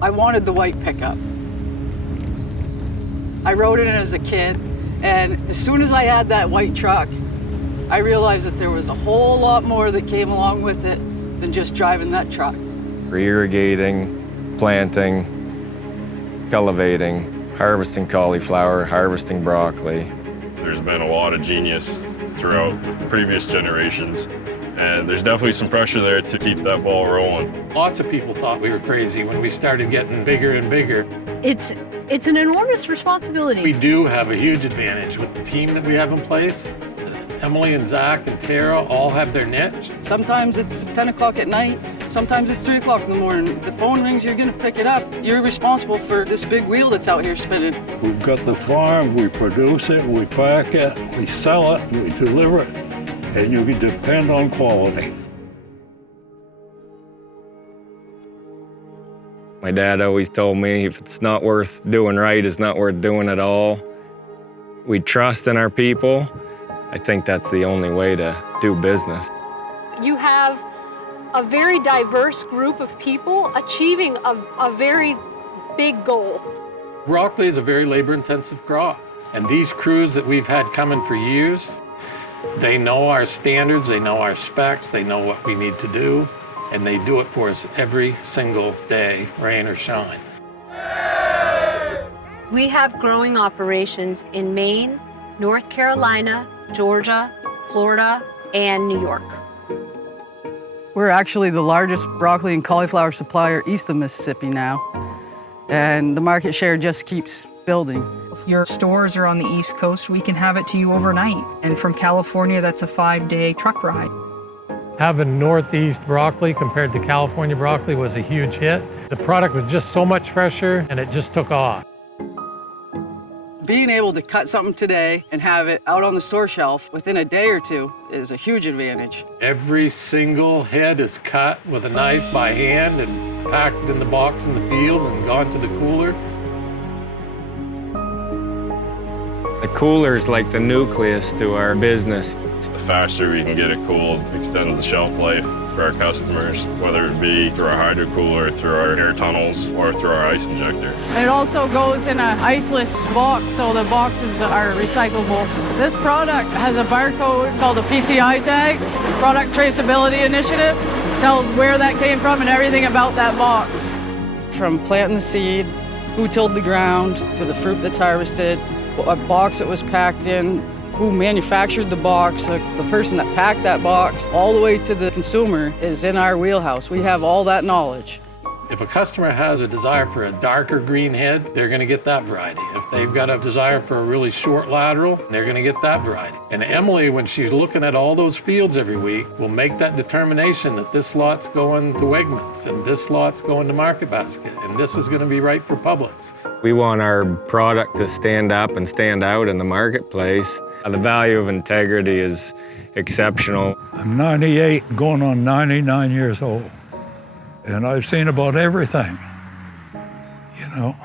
I wanted the white pickup. I rode in it as a kid, and as soon as I had that white truck, I realized that there was a whole lot more that came along with it than just driving that truck. Irrigating, planting, cultivating, harvesting cauliflower, harvesting broccoli. There's been a lot of genius throughout the previous generations, and there's definitely some pressure there to keep that ball rolling. Lots of people thought we were crazy when we started getting bigger and bigger. It's an enormous responsibility. We do have a huge advantage with the team that we have in place. Emily and Zach and Tara all have their niche. Sometimes it's 10 o'clock at night, sometimes it's 3 o'clock in the morning. The phone rings, you're gonna pick it up. You're responsible for this big wheel that's out here spinning. We've got the farm, we produce it, we pack it, we sell it, we deliver it, and you can depend on quality. My dad always told me if it's not worth doing right, it's not worth doing at all. We trust in our people. I think that's the only way to do business. You have a very diverse group of people achieving a very big goal. Broccoli is a very labor-intensive crop, and these crews that we've had coming for years, they know our standards, they know our specs, they know what we need to do, and they do it for us every single day, rain or shine. We have growing operations in Maine, North Carolina, Georgia, Florida, and New York. We're actually the largest broccoli and cauliflower supplier east of Mississippi now, and the market share just keeps building. If your stores are on the East Coast, we can have it to you overnight. And from California, that's a 5-day truck ride. Having Northeast broccoli compared to California broccoli was a huge hit. The product was just so much fresher, and it just took off. Being able to cut something today and have it out on the store shelf within a day or two is a huge advantage. Every single head is cut with a knife by hand and packed in the box in the field and gone to the cooler. The cooler's like the nucleus to our business. The faster we can get it cooled extends the shelf life for our customers, whether it be through our hydro cooler, through our air tunnels, or through our ice injector. And it also goes in an iceless box, so the boxes are recyclable. This product has a barcode called a PTI tag, Product Traceability Initiative. It tells where that came from and everything about that box. From planting the seed, who tilled the ground, to the fruit that's harvested, what box it was packed in, who manufactured the box, the person that packed that box, all the way to the consumer is in our wheelhouse. We have all that knowledge. If a customer has a desire for a darker green head, they're gonna get that variety. If they've got a desire for a really short lateral, they're gonna get that variety. And Emily, when she's looking at all those fields every week, will make that determination that this lot's going to Wegmans, and this lot's going to Market Basket, and this is gonna be right for Publix. We want our product to stand up and stand out in the marketplace. The value of integrity is exceptional. I'm 98, going on 99 years old, and I've seen about everything, you know,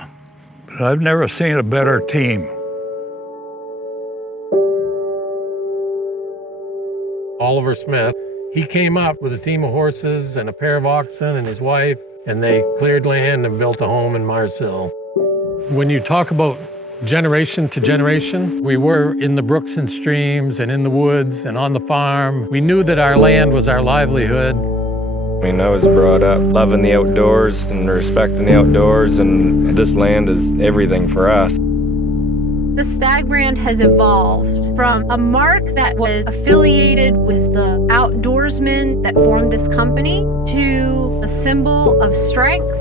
but I've never seen a better team. Oliver Smith, he came up with a team of horses and a pair of oxen and his wife, and they cleared land and built a home in Mars Hill. When you talk about generation to generation, we were in the brooks and streams and in the woods and on the farm. We knew that our land was our livelihood. I mean, I was brought up loving the outdoors and respecting the outdoors, and this land is everything for us. The Stag brand has evolved from a mark that was affiliated with the outdoorsmen that formed this company to a symbol of strength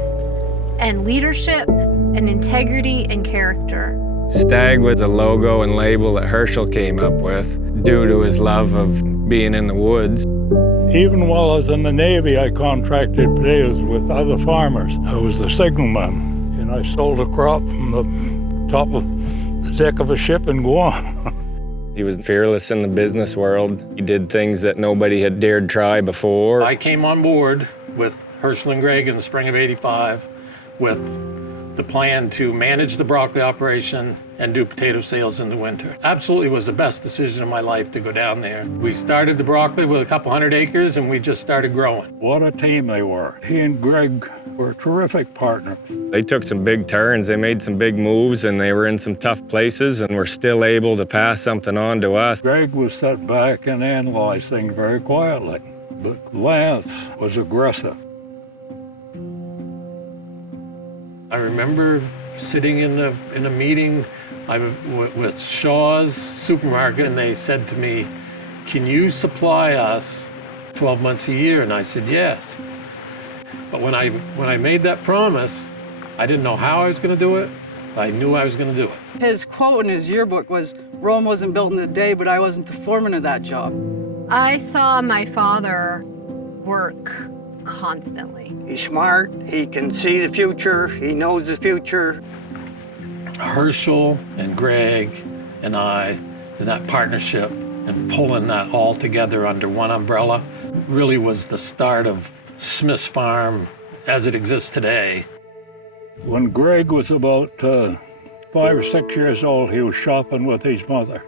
and leadership and integrity and character. Stag was a logo and label that Herschel came up with due to his love of being in the woods. Even while I was in the Navy, I contracted potatoes with other farmers. I was the signalman, and I sold a crop from the top of the deck of a ship in Guam. He was fearless in the business world. He did things that nobody had dared try before. I came on board with Herschel and Greg in the spring of '85 with the plan to manage the broccoli operation and do potato sales in the winter. Absolutely was the best decision of my life to go down there. We started the broccoli with a couple hundred acres and we just started growing. What a team they were. He and Greg were terrific partners. They took some big turns, they made some big moves, and they were in some tough places and were still able to pass something on to us. Greg was set back and analyzed things very quietly, but Lance was aggressive. I remember sitting in a meeting with Shaw's supermarket, and they said to me, "Can you supply us 12 months a year?" And I said, "Yes." But when I made that promise, I didn't know how I was going to do it. I knew I was going to do it. His quote in his yearbook was, "Rome wasn't built in a day, but I wasn't the foreman of that job." I saw my father work constantly. He's smart, he can see the future, he knows the future. Herschel and Greg and I, and that partnership and pulling that all together under one umbrella really was the start of Smith's Farm as it exists today. When Greg was about 5 or 6 years old, he was shopping with his mother.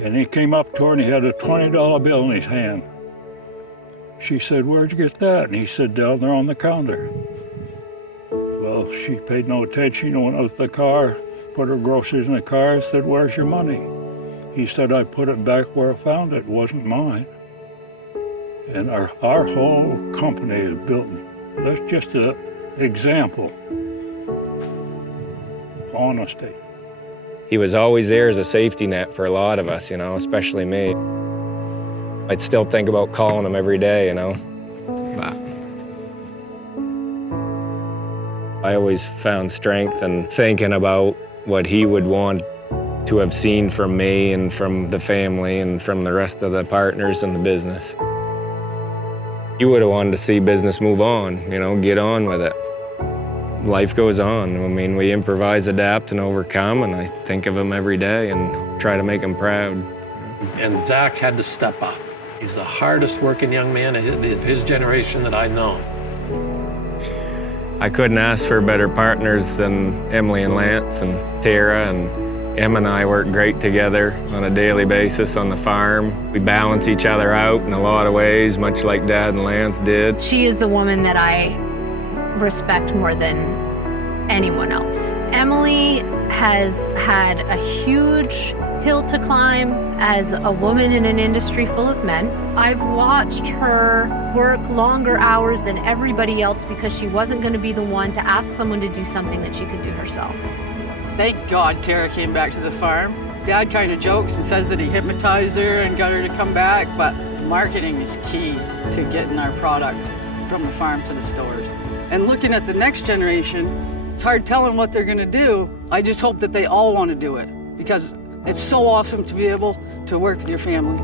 And he came up to her and he had a $20 bill in his hand. She said, "Where'd you get that?" And he said, "Down there on the counter." Well, she paid no attention, went out the car, put her groceries in the car, said, "Where's your money?" He said, "I put it back where I found it. It wasn't mine." And our whole company is built. That's just an example. Honesty. He was always there as a safety net for a lot of us, especially me. I'd still think about calling him every day, But I always found strength in thinking about what he would want to have seen from me and from the family and from the rest of the partners in the business. He would have wanted to see business move on, get on with it. Life goes on. I mean, we improvise, adapt, and overcome, and I think of him every day and try to make him proud. And Zach had to step up. He's the hardest working young man of his generation that I know. I couldn't ask for better partners than Emily and Lance and Tara, and Em and I work great together on a daily basis on the farm. We balance each other out in a lot of ways, much like Dad and Lance did. She is the woman that I respect more than anyone else. Emily has had a huge hill to climb as a woman in an industry full of men. I've watched her work longer hours than everybody else because she wasn't going to be the one to ask someone to do something that she could do herself. Thank God Tara came back to the farm. Dad kind of jokes and says that he hypnotized her and got her to come back, but marketing is key to getting our product from the farm to the stores. And looking at the next generation, it's hard telling what they're going to do. I just hope that they all want to do it because it's so awesome to be able to work with your family.